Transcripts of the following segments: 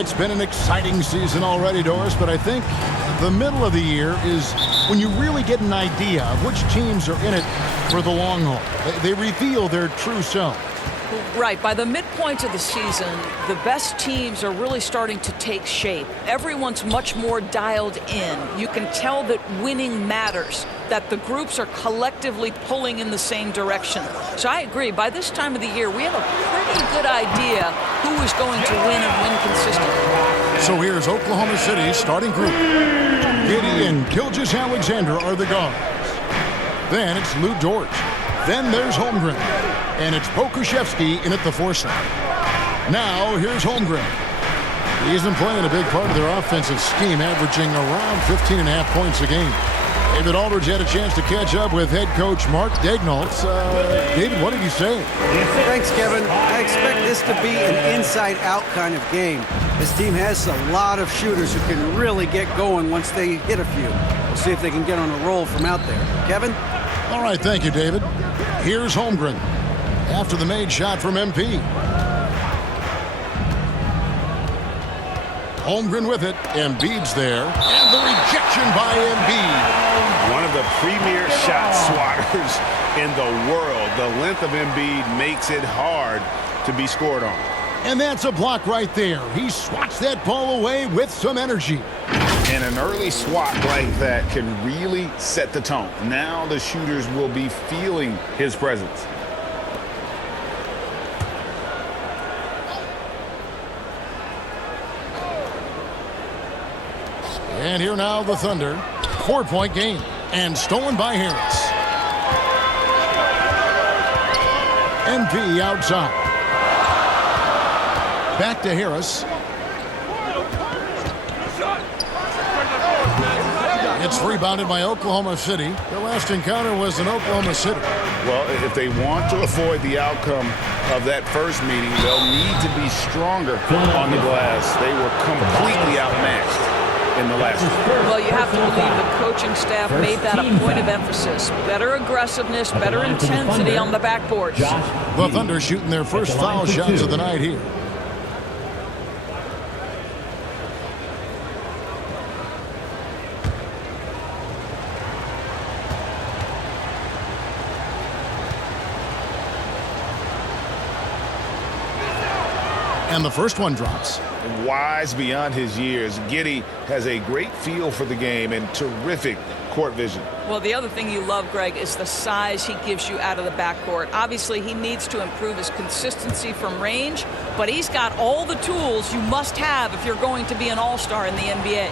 It's been an exciting season already, Doris, but I think the middle of the year is when you really get an idea of which teams are in it for the long haul. They reveal their true self. Right. By the midpoint of the season, the best teams are really starting to take shape. Everyone's much more dialed in. You can tell that winning matters, that the groups are collectively pulling in the same direction. So I agree. By this time of the year, we have a pretty good idea who is going to win and win consistently. So here's Oklahoma City's starting group. Giddey and Gilgeous-Alexander are the guards. Then it's Lou Dort. Then there's Holmgren. And it's Pokusevski in at the four slot. Now, here's Holmgren. He's been playing a big part of their offensive scheme, averaging around 15.5 points a game. David Aldridge had a chance to catch up with head coach Mark Daigneault. David, what did he say? Thanks, Kevin. I expect this to be an inside-out kind of game. This team has a lot of shooters who can really get going once they hit a few. We'll see if they can get on a roll from out there. Kevin? All right, thank you, David. Here's Holmgren after the made shot from MP. Holmgren with it. Embiid's there. And the rejection by Embiid. One of the premier shot swatters in the world. The length of Embiid makes it hard to be scored on. And that's a block right there. He swats that ball away with some energy. And an early swat like that can really set the tone. Now the shooters will be feeling his presence. And here now the Thunder. 4-point game. And stolen by Harris. MP outside. Back to Harris. It's rebounded by Oklahoma City. Their last encounter was in Oklahoma City. Well, if they want to avoid the outcome of that first meeting, they'll need to be stronger on the glass. They were completely outmatched in the last one. Well, you have to believe the coaching staff made that a point of emphasis. Better aggressiveness, better intensity on the backboards. The Thunder shooting their first foul shots of the night here. And the first one drops. Wise beyond his years, Giddey has a great feel for the game and terrific court vision. Well, the other thing you love, Greg, is the size he gives you out of the backcourt. Obviously, he needs to improve his consistency from range, but he's got all the tools you must have if you're going to be an all-star in the NBA.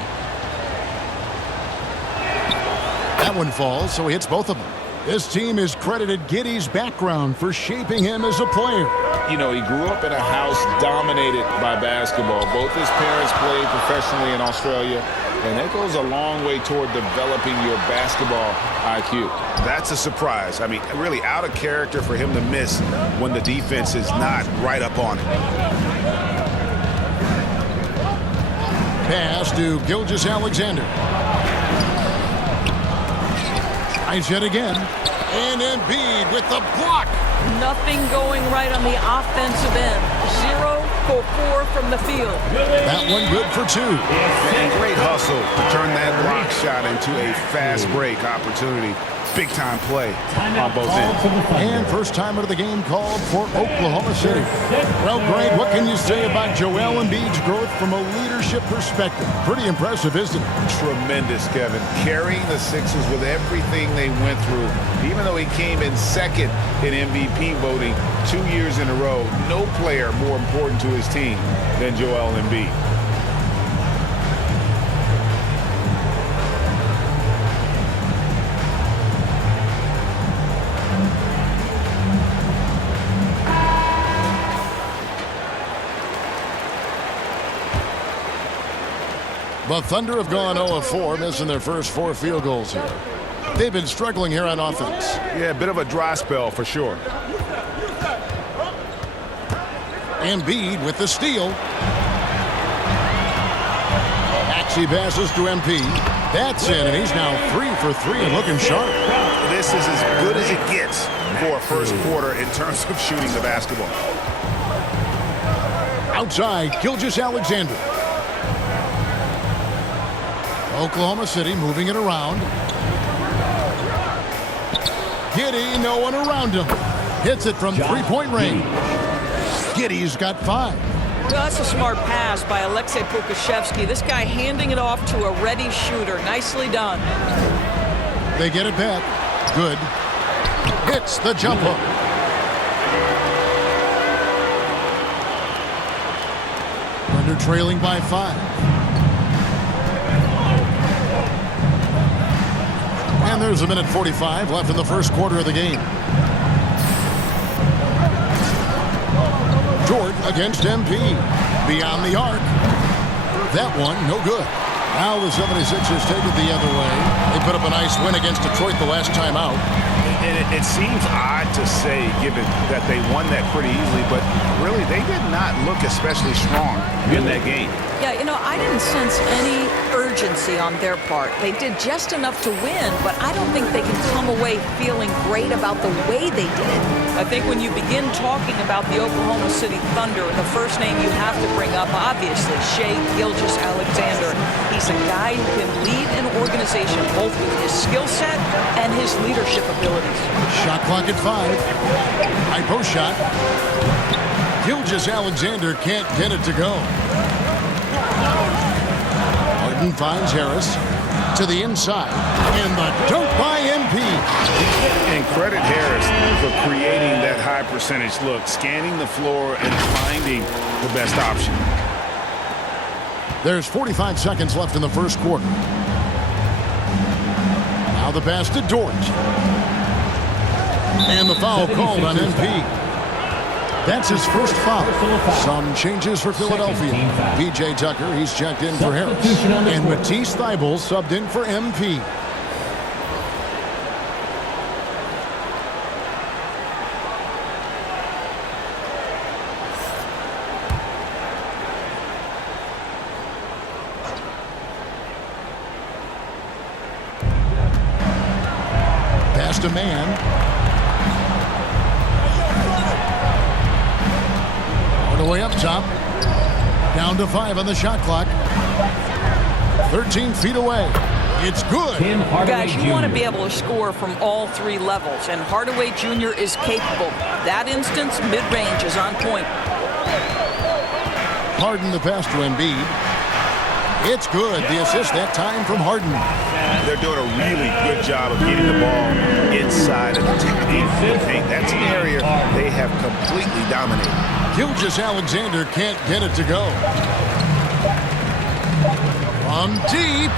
That one falls, so he hits both of them. This team has credited Giddey's background for shaping him as a player. You know, he grew up in a house dominated by basketball. Both his parents played professionally in Australia, and that goes a long way toward developing your basketball IQ. That's a surprise. I mean, really out of character for him to miss when the defense is not right up on it. Pass to Gilgeous-Alexander. Tries yet again. And Embiid with the block. Nothing going right on the offensive end. 0 for 4 from the field. That one good for 2. And great hustle to turn that block shot into a fast break opportunity. Big time play on both ends. And first timer of the game called for Oklahoma City. Well, Greg, what can you say about Joel Embiid's growth from a leadership perspective? Pretty impressive, isn't it? Tremendous, Kevin. Carrying the Sixers with everything they went through. Even though he came in second in MVP voting 2 years in a row, no player more important to his team than Joel Embiid. The Thunder have gone 0 of 4, missing their first 4 field goals here. They've been struggling here on offense. Yeah, a bit of a dry spell for sure. Embiid with the steal. Maxey passes to MP. That's in, and he's now 3 for 3 and looking sharp. This is as good as it gets for a first quarter in terms of shooting the basketball. Outside, Gilgeous-Alexander. Oklahoma City moving it around. Giddey, no one around him. Hits it from three-point range. Giddey's got 5. Well, that's a smart pass by Aleksej Pokusevski. This guy handing it off to a ready shooter. Nicely done. They get it back. Good. Hits the jump hook. Thunder trailing by 5. And there's a minute 45 left in the first quarter of the game. Dort against MP. Beyond the arc. That one, no good. Now the 76ers take it the other way. They put up a nice win against Detroit the last time out. And it seems odd to say, given that they won that pretty easily, but really they did not look especially strong in that game. Yeah, you know, I didn't sense any urgency on their part. They did just enough to win, but I don't think they can come away feeling great about the way they did. I think when you begin talking about the Oklahoma City Thunder, the first name you have to bring up, obviously, Shai Gilgeous-Alexander. He's a guy who can lead an organization both with his skill set and his leadership abilities. Shot clock at 5. High post shot. Gilgeous-Alexander can't get it to go. Harden finds Harris to the inside. And the dunk by MP. And credit Harris for creating that high percentage look, scanning the floor and finding the best option. There's 45 seconds left in the first quarter. Now the pass to Dort. And the foul called on MP. That's his first foul. Some changes for Philadelphia. P.J. Tucker, he's checked in for Harris. And Matisse Thybulle subbed in for MP. Pass to man. Way up top. Down to 5 on the shot clock. 13 feet away. It's good. Guys, you want to be able to score from all 3 levels, and Hardaway Jr. is capable. That instance, mid-range is on point. Harden the pass to Embiid. It's good. The assist that time from Harden. They're doing a really good job of getting the ball inside of the paint. That's an area they have completely dominated. Gilgeous-Alexander can't get it to go. From deep.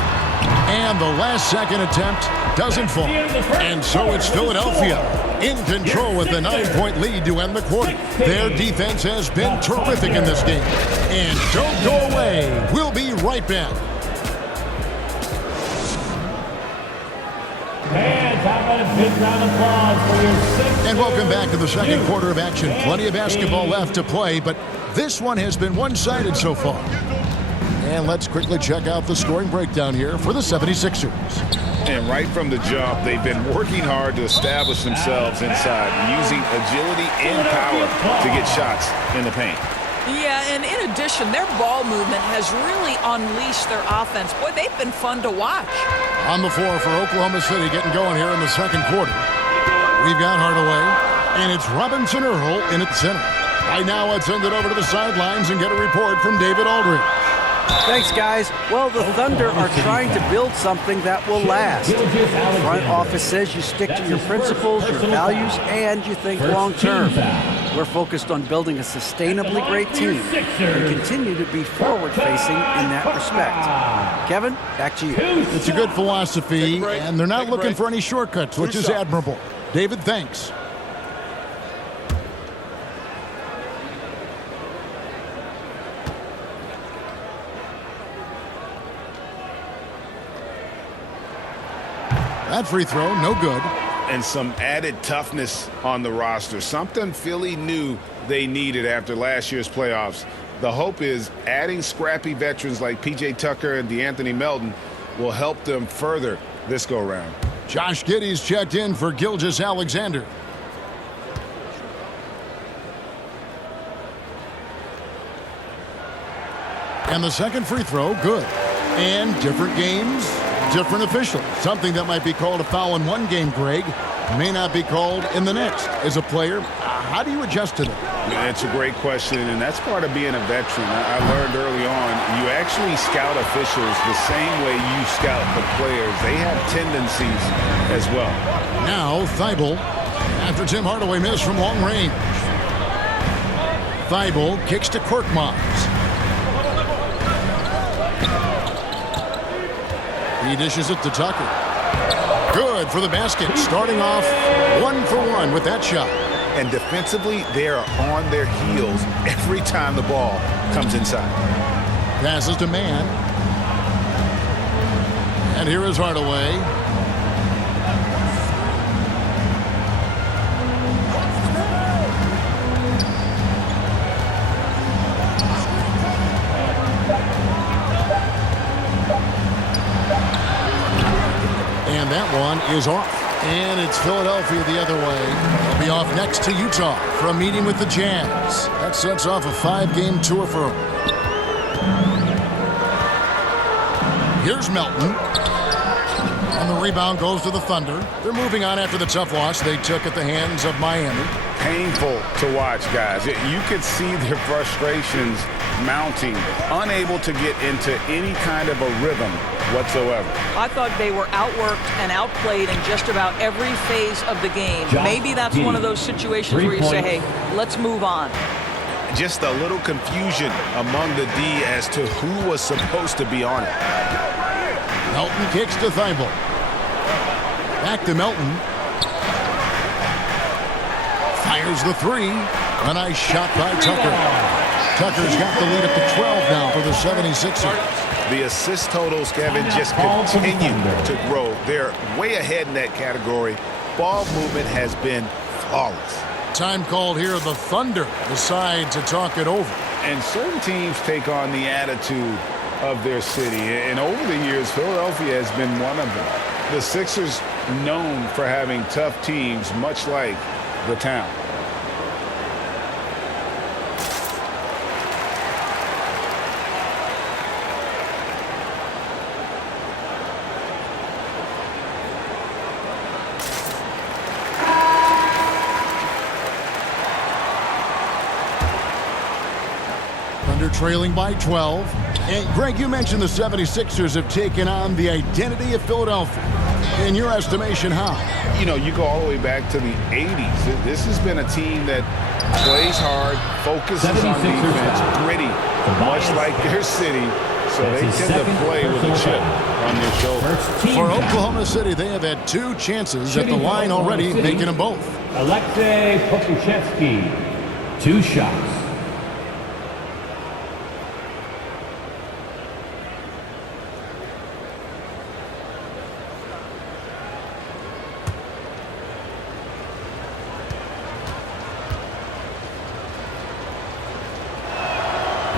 And the last second attempt doesn't fall. And so it's Philadelphia in control with the 9-point lead to end the quarter. Their defense has been terrific in this game. And don't go away. We'll be right back. And welcome back to the second quarter of action. Plenty of basketball left to play, but this one has been one-sided so far. And let's quickly check out the scoring breakdown here for the 76ers. And right from the jump, they've been working hard to establish themselves inside, using agility and power to get shots in the paint. Yeah, and in addition, their ball movement has really unleashed their offense. Boy, they've been fun to watch. On the floor for Oklahoma City getting going here in the second quarter. We've got Hardaway, and it's Robinson Earl in at center. Right now, let's send it over to the sidelines and get a report from David Aldridge. Thanks, guys. Well, the Thunder are trying to build something that will last. The front office says you stick to your principles, your values, and you think long-term. We're focused on building a sustainably great team and continue to be forward-facing in that respect. Kevin, back to you. It's a good philosophy, and they're not looking for any shortcuts, which is admirable. David, thanks. That free throw, no good. And some added toughness on the roster. Something Philly knew they needed after last year's playoffs. The hope is adding scrappy veterans like P.J. Tucker and DeAnthony Melton will help them further this go-round. Josh Giddey's checked in for Gilgeous-Alexander. And the second free throw, good. And different games, different officials. Something that might be called a foul in one game, Greg, may not be called in the next. As a player, how do you adjust to that? It's a great question, and that's part of being a veteran. I learned early on, you actually scout officials the same way you scout the players. They have tendencies as well. Now, Thibault, after Tim Hardaway missed from long range. Thibault kicks to Korkmaz. He dishes it to Tucker. Good for the basket, starting off 1 for 1 with that shot. And defensively, they are on their heels every time the ball comes inside. Passes to Mann. And here is Hardaway. And that one is off. And it's Philadelphia the other way. They'll be off next to Utah for a meeting with the Jazz. That sets off a 5-game tour for them. Here's Melton. And the rebound goes to the Thunder. They're moving on after the tough loss they took at the hands of Miami. Painful to watch, guys. You could see their frustrations mounting, unable to get into any kind of a rhythm whatsoever. I thought they were outworked and outplayed in just about every phase of the game. Maybe that's one of those situations where you say, hey, let's move on. Just a little confusion among the D as to who was supposed to be on it. Melton kicks to Thibault. Back to Melton. Fires the three. A nice shot by Tucker. Tucker's got the lead up to 12 now for the 76ers. The assist totals, Kevin, just continue to grow. They're way ahead in that category. Ball movement has been flawless. Time called here. The Thunder decide to talk it over. And certain teams take on the attitude of their city. And over the years, Philadelphia has been one of them. The Sixers known for having tough teams, much like the town. Trailing by 12. And Greg, you mentioned the 76ers have taken on the identity of Philadelphia. In your estimation, how? You know, you go all the way back to the 80s. This has been a team that plays hard, focuses on defense, gritty, much like their city. So they tend to play with a chip on their shoulder. For Oklahoma City, they have had 2 chances at the line already, making them both. Aleksej Pokusevski, 2 shots.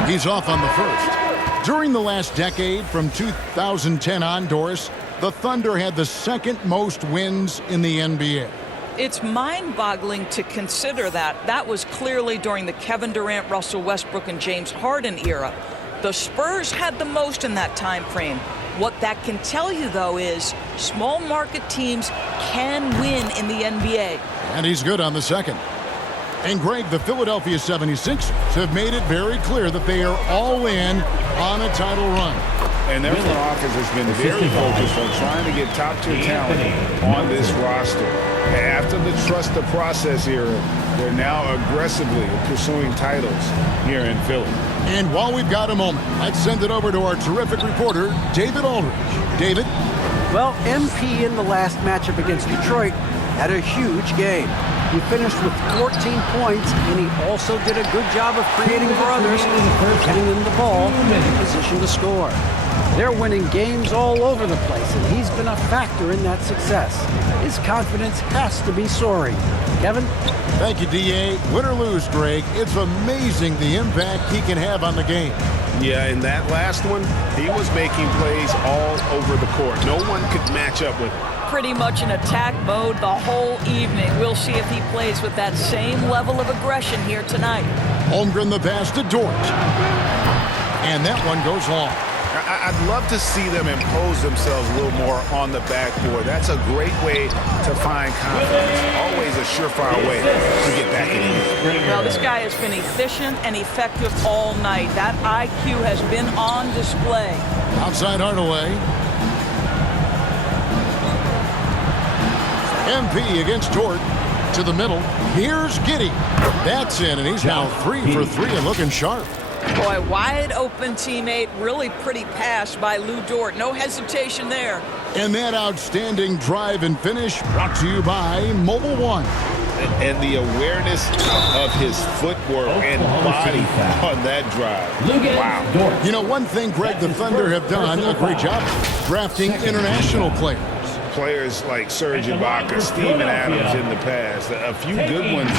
He's off on the first. During the last decade, from 2010 on, Doris, the Thunder had the 2nd most wins in the NBA. It's mind-boggling to consider that. That was clearly during the Kevin Durant, Russell Westbrook, and James Harden era. The Spurs had the most in that time frame. What that can tell you, though, is small market teams can win in the NBA. And he's good on the second. And Greg, the Philadelphia 76ers have made it very clear that they are all in on a title run. And their front office has been very focused on trying to get top-tier talent on this roster. After the trust the process era, they're now aggressively pursuing titles here in Philly. And while we've got a moment, let's send it over to our terrific reporter, David Aldridge. David? Well, MP in the last matchup against Detroit had a huge game. He finished with 14 points, and he also did a good job of creating for others, getting them the ball in position to score. They're winning games all over the place, and he's been a factor in that success. His confidence has to be soaring. Kevin? Thank you, D.A. Win or lose, Greg, it's amazing the impact he can have on the game. Yeah, in that last one, he was making plays all over the court. No one could match up with him. Pretty much in attack mode the whole evening. We'll see if he plays with that same level of aggression here tonight. Holmgren the pass to Dort. And that one goes long. I'd love to see them impose themselves a little more on the backboard. That's a great way to find confidence. Always a surefire way to get back in the game. Well, this guy has been efficient and effective all night. That IQ has been on display. Outside Hardaway. MP against Dort. To the middle. Here's Giddey. That's in, and he's now 3 for 3 and looking sharp. Boy, wide open teammate. Really pretty pass by Lou Dort. No hesitation there. And that outstanding drive and finish brought to you by Mobile One. And the awareness of his footwork and body on that drive. Wow. You know, one thing Greg the Thunder have done a great job drafting international players. Players like Serge Ibaka, Steven Adams in the past. A few good ones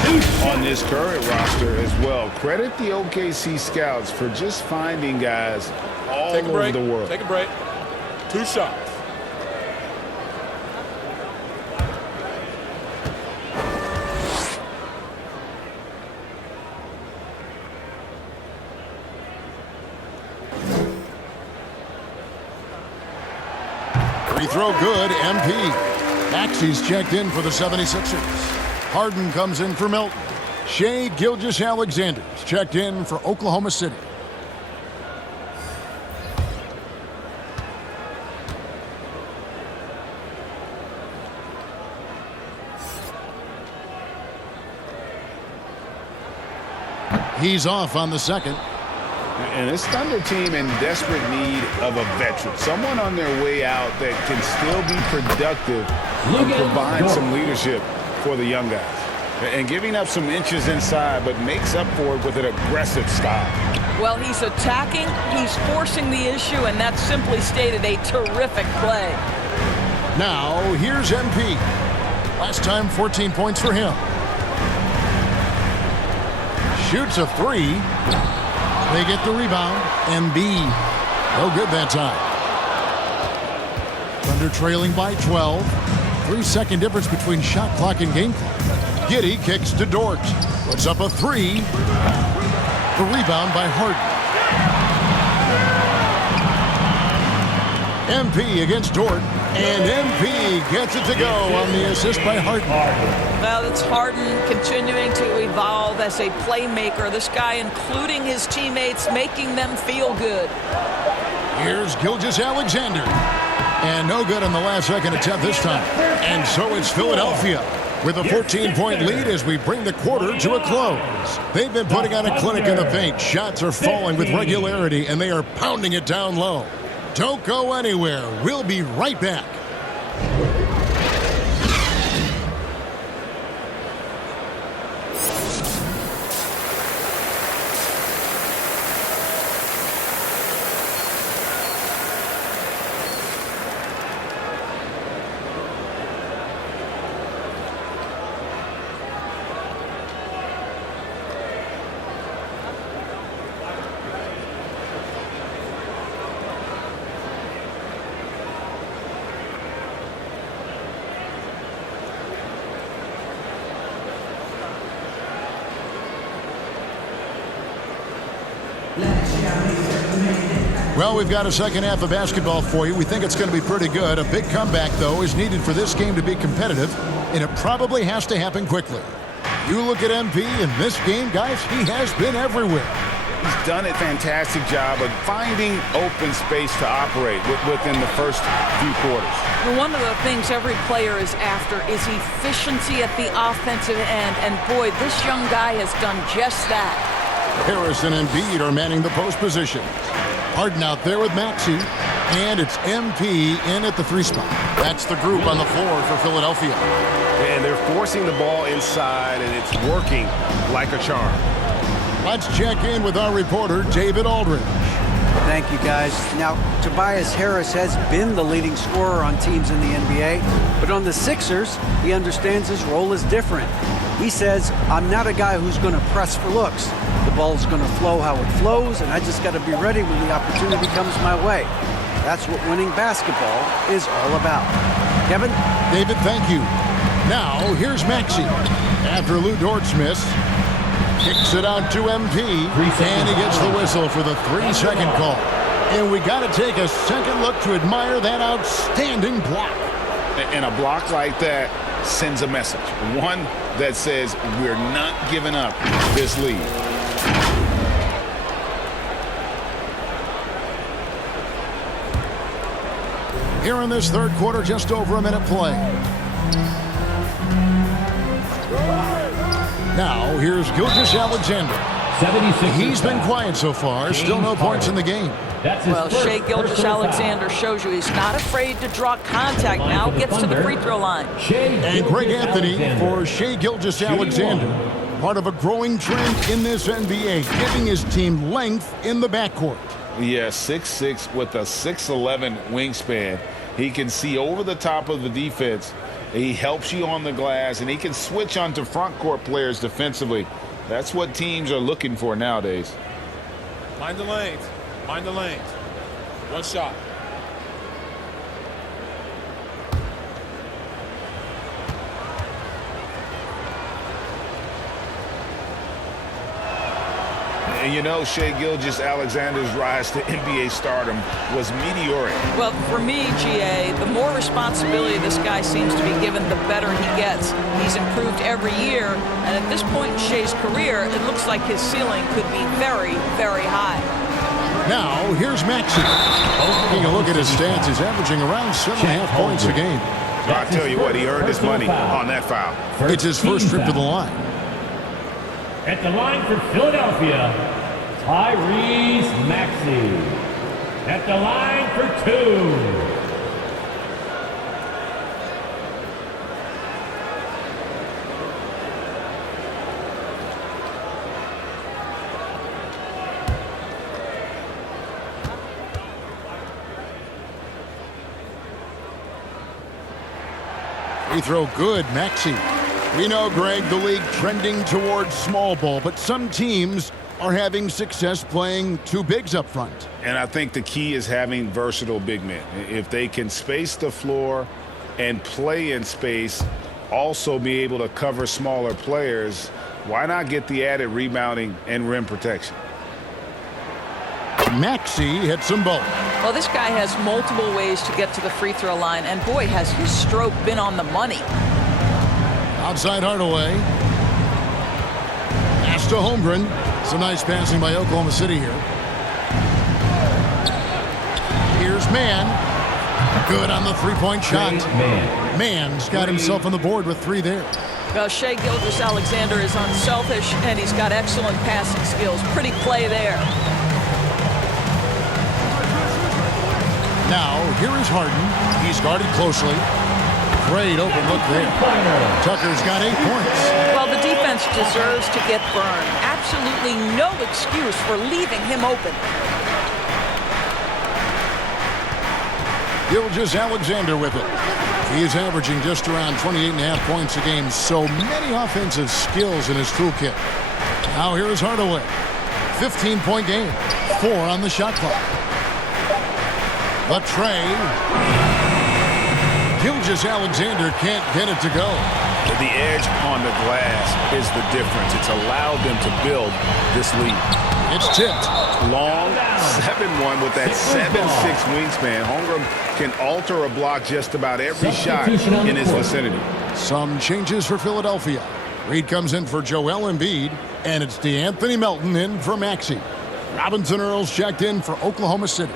on this current roster as well. Credit the OKC scouts for just finding guys all over the world. Take a break. 2 shots. Free throw good, MP. Maxey's checked in for the 76ers. Harden comes in for Melton. Shai Gilgeous-Alexander's checked in for Oklahoma City. He's off on the second. And this Thunder team in desperate need of a veteran. Someone on their way out that can still be productive and provide some leadership for the young guys. And giving up some inches inside, but makes up for it with an aggressive style. Well, he's attacking, he's forcing the issue, and that's simply stated a terrific play. Now, here's MP. Last time, 14 points for him. Shoots a 3. They get the rebound. MB. No good that time. Thunder trailing by 12. 3-second difference between shot clock and game clock. Giddey kicks to Dort. Puts up a 3. The rebound by Harden. MP against Dort. And MP gets it to go on the assist by Harden. Well, it's Harden continuing to evolve as a playmaker. This guy, including his teammates, making them feel good. Here's Gilgeous-Alexander. And no good on the last second attempt this time. And so it's Philadelphia with a 14-point lead as we bring the quarter to a close. They've been putting on a clinic in the paint. Shots are falling with regularity, and they are pounding it down low. Don't go anywhere. We'll be right back. Well, we've got a second half of basketball for you. We think it's going to be pretty good. A big comeback, though, is needed for this game to be competitive, and it probably has to happen quickly. You look at MP in this game, guys, he has been everywhere. He's done a fantastic job of finding open space to operate within the first few quarters. Well, one of the things every player is after is efficiency at the offensive end, and boy, this young guy has done just that. Harrison and Embiid are manning the post position. Harden out there with Maxey, and it's MP in at the 3 spot. That's the group on the floor for Philadelphia. And they're forcing the ball inside, and it's working like a charm. Let's check in with our reporter, David Aldridge. Thank you, guys. Now, Tobias Harris has been the leading scorer on teams in the NBA, but on the Sixers, he understands his role is different. He says, I'm not a guy who's going to press for looks. The ball's going to flow how it flows, and I just got to be ready when the opportunity comes my way. That's what winning basketball is all about. Kevin? David, thank you. Now, here's Maxey. After Lou Dort's miss, kicks it out to MP, and he gets the whistle for the 3-second call. And we got to take a second look to admire that outstanding block. And a block like that sends a message. One that says we're not giving up this lead. Here in this third quarter, just over a minute play. Now, here's Gilgeous-Alexander. 76. He's been quiet so far. Still no points in the game. That's his Well, first Shai Gilgeous-Alexander personal shows you he's not afraid to draw contact now. Gets to the free throw line. foul. Shai And Greg Anthony Gilgeous-Alexander. for Shai Gilgeous-Alexander. Part of a growing trend in this NBA, giving his team length in the backcourt. Yeah, 6'6" with a 6'11" wingspan. He can see over the top of the defense. He helps you on the glass, and he can switch onto front court players defensively. That's what teams are looking for nowadays. Mind the lanes. Mind the lanes. One shot. And you know, Shai Gilgeous-Alexander's rise to NBA stardom was meteoric. Well, for me, GA, the more responsibility this guy seems to be given, the better he gets. He's improved every year, and at this point in Shai's career, it looks like his ceiling could be very, very high. Now, here's Maxey. Taking a look at his stats, he's averaging around 7.5 points a game. I tell you what, he earned his money on that foul. It's his first trip to the line. At the line for Philadelphia, Tyrese Maxey. At the line for two. Free throw good, Maxey. We know, Greg, the league trending towards small ball, but some teams are having success playing two bigs up front. And I think the key is having versatile big men. If they can space the floor and play in space, also be able to cover smaller players, why not get the added rebounding and rim protection? Maxey hits them both. Well, this guy has multiple ways to get to the free throw line, and boy, has his stroke been on the money. Outside Hardaway. Pass to Holmgren. Some nice passing by Oklahoma City here. Here's Mann. Good on the three-point shot. Mann's got himself on the board with three there. Well, Shai Gilgeous-Alexander is unselfish, and he's got excellent passing skills. Pretty play there. Now, here is Harden. He's guarded closely. Great open look there. Tucker's got 8 points. Well, the defense deserves to get burned. Absolutely no excuse for leaving him open. Gilgeous-Alexander with it. He is averaging just around 28.5 points a game. So many offensive skills in his toolkit. Now here is Hardaway. 15-point game. 4 on the shot clock. The tray. Gilgeous-Alexander can't get it to go. The edge on the glass is the difference. It's allowed them to build this lead. It's tipped. Long 7-1 with that 7'6" wingspan. Holmgren can alter a block just about every shot in his vicinity. Some changes for Philadelphia. Reed comes in for Joel Embiid, and it's DeAnthony Melton in for Maxey. Robinson Earls checked in for Oklahoma City.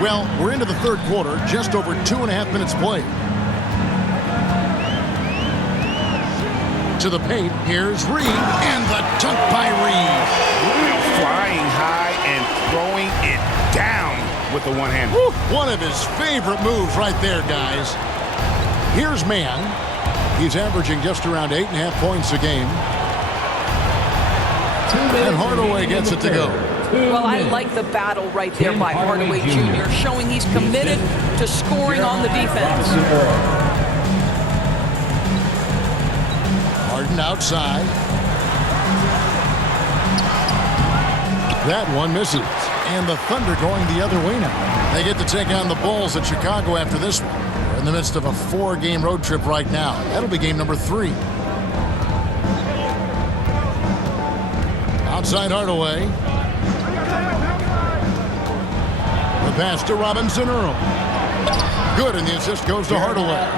Well, we're into the third quarter, just over 2.5 minutes played. To the paint, here's Reed, and the dunk by Reed. Flying high and throwing it down with the one-hand. One of his favorite moves right there, guys. Here's Mann. He's averaging just around 8.5 points a game. And Hardaway gets it to go. Well, I like the battle right there by Hardaway Jr., showing he's committed to scoring on the defense. Harden outside. That one misses. And the Thunder going the other way now. They get to take on the Bulls at Chicago after this one. in the midst of a 4-game road trip right now. That'll be game number 3. Outside Hardaway. The pass to Robinson Earl. Good, and the assist goes to Hardaway.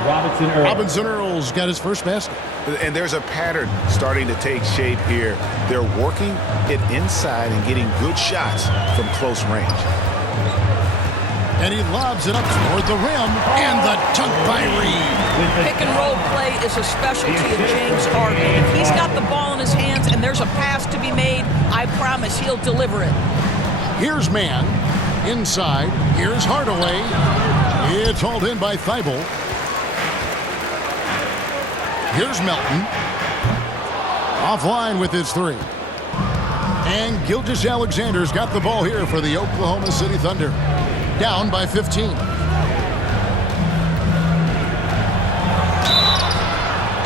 Robinson Earl's got his first basket. And there's a pattern starting to take shape here. They're working it inside and getting good shots from close range. And he lobs it up toward the rim, and the dunk by Reed. Pick and roll play is a specialty of James Harden. If he's got the ball in his hands and there's a pass to be made, I promise he'll deliver it. Here's Mann. Inside. Here's Hardaway. It's hauled in by Thibault. Here's Melton. Offline with his 3. And Gilgeous-Alexander's got the ball here for the Oklahoma City Thunder. Down by 15.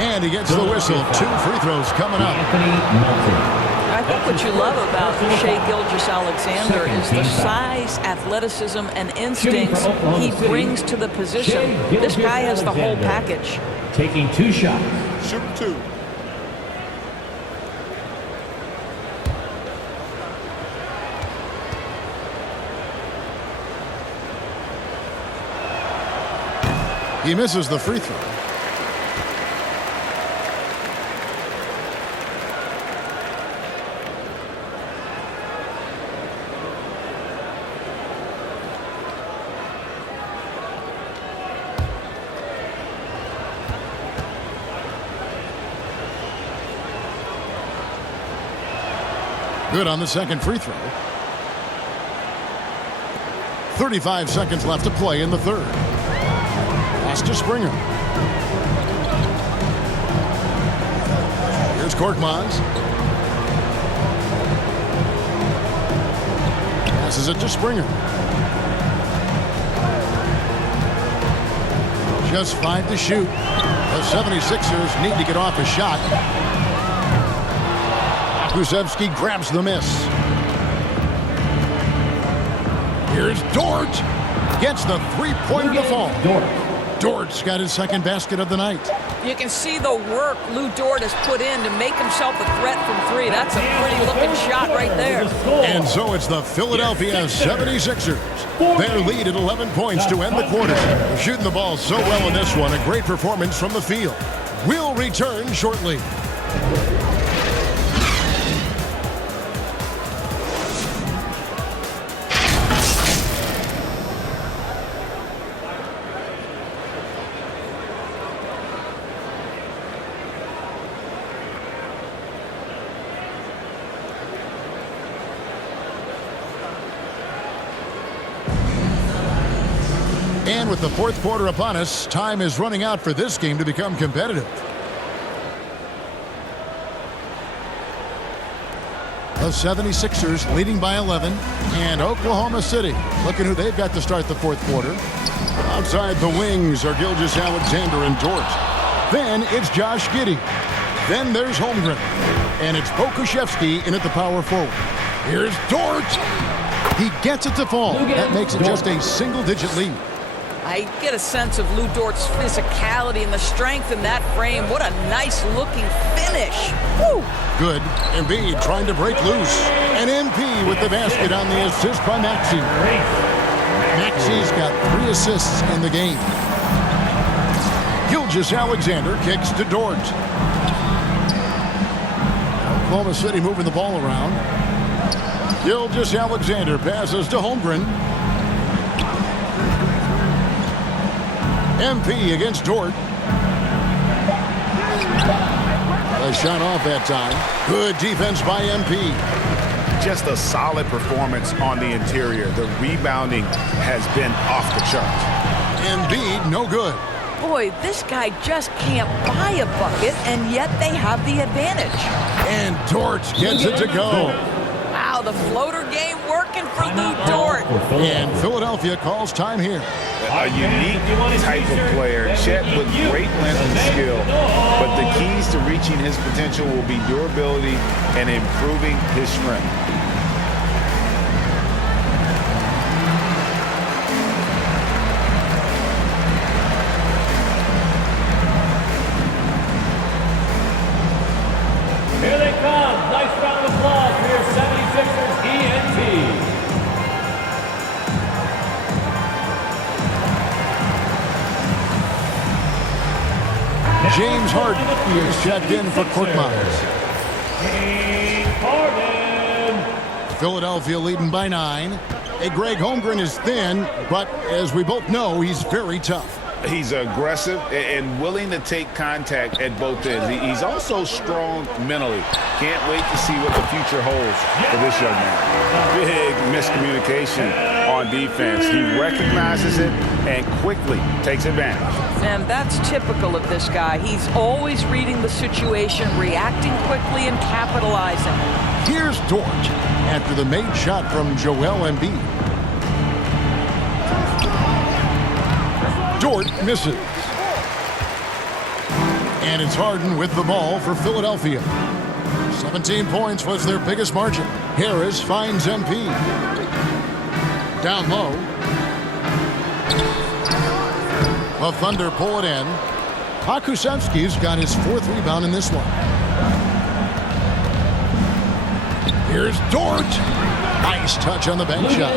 And he gets the whistle. 2 free throws coming up. I think what you love about Shai Gilgeous-Alexander is the size, athleticism, and instincts he brings to the position. This guy has the whole package. Taking 2 shots. Shoot 2. He misses the free throw. Good on the second free throw. 35 seconds left to play in the third. Pass to Springer. Here's Korkmaz. Passes it to Springer. Just 5 to shoot. The 76ers need to get off a shot. Kulusevski grabs the miss. Here's Dort. Gets the three-pointer to fall. Dort's got his second basket of the night. You can see the work Lou Dort has put in to make himself a threat from 3. That's a pretty-looking shot right there. And so it's the Philadelphia 76ers. Their lead at 11 points to end the quarter. They're shooting the ball so well in this one. A great performance from the field. We'll return shortly. And with the fourth quarter upon us, time is running out for this game to become competitive. The 76ers leading by 11, and Oklahoma City looking who they've got to start the fourth quarter. Outside the wings are Gilgeous-Alexander and Dort. Then it's Josh Giddey. Then there's Holmgren. And it's Pokusevski in at the power forward. Here's Dort. He gets it to fall. That makes it just a single-digit lead. I get a sense of Lou Dort's physicality and the strength in that frame. What a nice-looking finish. Woo! Good. Embiid trying to break loose. And MP with the basket on the assist by Maxey. Maxey's got 3 assists in the game. Gilgeous-Alexander kicks to Dort. Oklahoma City moving the ball around. Gilgeous-Alexander passes to Holmgren. MP against Dort. A shot off that time. Good defense by MP. Just a solid performance on the interior. The rebounding has been off the charts. Embiid, no good. Boy, this guy just can't buy a bucket, and yet they have the advantage. And Dort gets it to go. Wow, the floater game working for Lou Dort. And Philadelphia calls time here. A unique type of player. Chet with great length and skill. But the keys to reaching his potential will be durability and improving his strength. James Harden is checked in for Cork Miles. James Harden. Philadelphia leading by 9. Hey, Greg Holmgren is thin, but as we both know, he's very tough. He's aggressive and willing to take contact at both ends. He's also strong mentally. Can't wait to see what the future holds for this young man. Big miscommunication on defense. He recognizes it and quickly takes advantage. And that's typical of this guy. He's always reading the situation, reacting quickly, and capitalizing. Here's Dort after the made shot from Joel Embiid. Dort misses. And it's Harden with the ball for Philadelphia. 17 points was their biggest margin. Harris finds MP. Down low. The Thunder pull it in. Pokusevski's got his 4th rebound in this one. Here's Dort. Nice touch on the bank shot.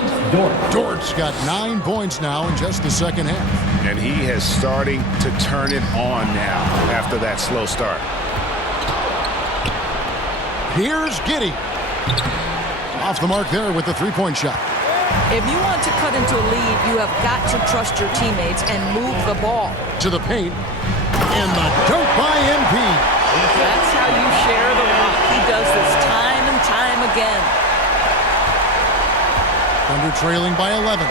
Dort's got 9 points now in just the second half. And he is starting to turn it on now after that slow start. Here's Giddey. Off the mark there with the 3-point shot. If you want to cut into a lead, you have got to trust your teammates and move the ball. To the paint. And the dunk by MP. That's how you share the rock. He does this time and time again. Thunder trailing by 11.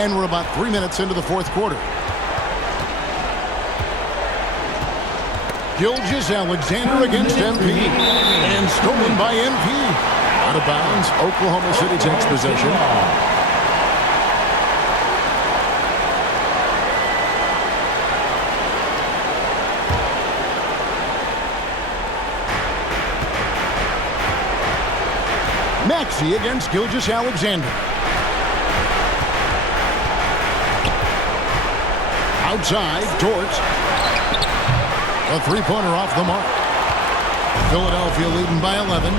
And we're about 3 minutes into the 4th quarter. Gilgeous-Alexander against MP. And stolen by MP. Out of bounds. Oklahoma City takes possession. Maxey against Gilgeous-Alexander. Outside, Dort. A 3-pointer off the mark. Philadelphia leading by 11.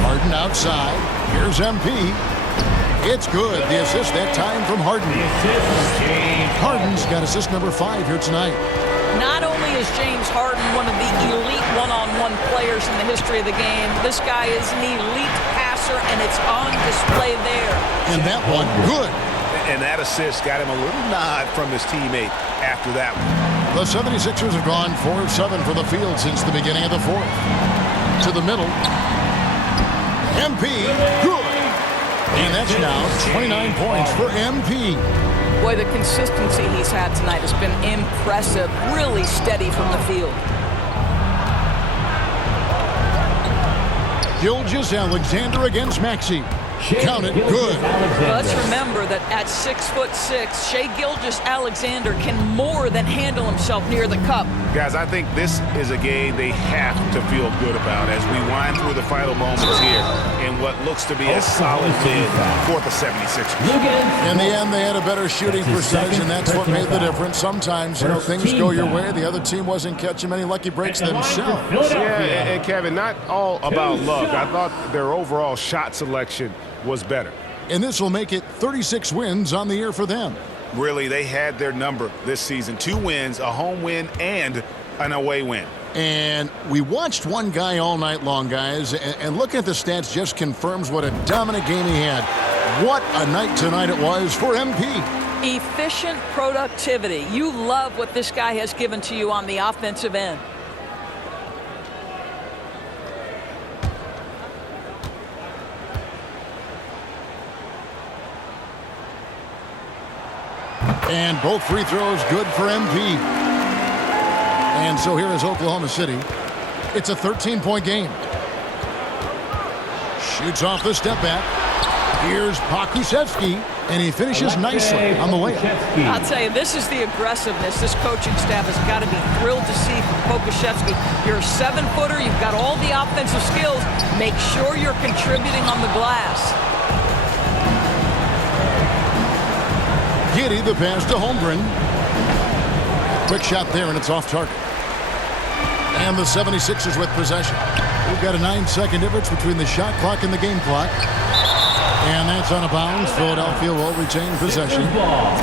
Harden outside. Here's MP. It's good. The assist that time from Harden. Harden's got assist number 5 here tonight. Not only is James Harden one of the elite one-on-one players in the history of the game, this guy is an elite passer, and it's on display there. And that one, good. And that assist got him a little nod from his teammate after that one. The 76ers have gone 4 of 7 for the field since the beginning of the 4th. To the middle. MP, good. And that's now 29 points for MP. Boy, the consistency he's had tonight has been impressive. Really steady from the field. Gilgeous-Alexander against Maxey. Count it, good. Let's remember that at 6'6", Shai Gilgeous-Alexander can more than handle himself near the cup. Guys, I think this is a game they have to feel good about as we wind through the final moments here in what looks to be a solid win for the 76ers. In the end, they had a better shooting percentage, and that's what made the difference. Sometimes, things go your way. The other team wasn't catching many lucky breaks themselves. Yeah, and Kevin, not all about luck. I thought their overall shot selection was better. And this will make it 36 wins on the year for them. Really, they had their number this season. 2 wins, a home win, and an away win. And we watched one guy all night long, guys, and looking at the stats just confirms what a dominant game he had. What a night tonight it was for MP. Efficient productivity. You love what this guy has given to you on the offensive end. And both free throws good for MP. And so here is Oklahoma City. It's a 13-point game. Shoots off the step back. Here's Pokusevski, and he finishes nicely on the layup. I'll tell you, this is the aggressiveness this coaching staff has got to be thrilled to see from Pokusevski. You're a 7-footer. You've got all the offensive skills. Make sure you're contributing on the glass. Giddey, the pass to Holmgren. Quick shot there, and it's off target. And the 76ers with possession. We've got a 9-second difference between the shot clock and the game clock. And that's out of bounds. Philadelphia will retain possession. Ball.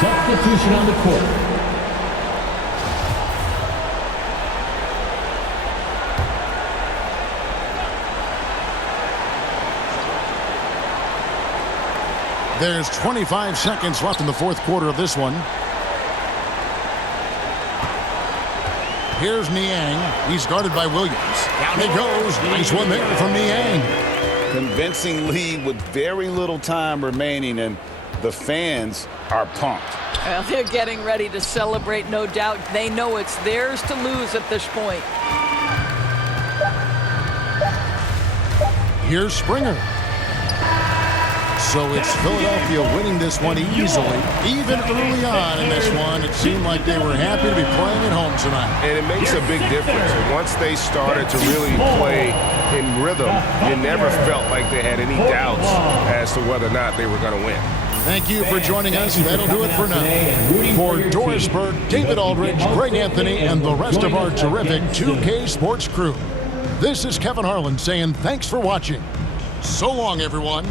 Substitution on the court. There's 25 seconds left in the fourth quarter of this one. Here's Niang. He's guarded by Williams. Down he goes. Nice one there from Niang. Convincing lead with very little time remaining, and the fans are pumped. Well, they're getting ready to celebrate, no doubt. They know it's theirs to lose at this point. Here's Springer. So it's Philadelphia winning this one easily. Even early on in this one, it seemed like they were happy to be playing at home tonight. And it makes a big difference. Once they started to really play in rhythm, you never felt like they had any doubts as to whether or not they were going to win. Thank you for joining us. That'll do it for now. For Doris Burke, David Aldridge, Greg Anthony, and the rest of our terrific 2K Sports crew, this is Kevin Harlan saying thanks for watching. So long, everyone.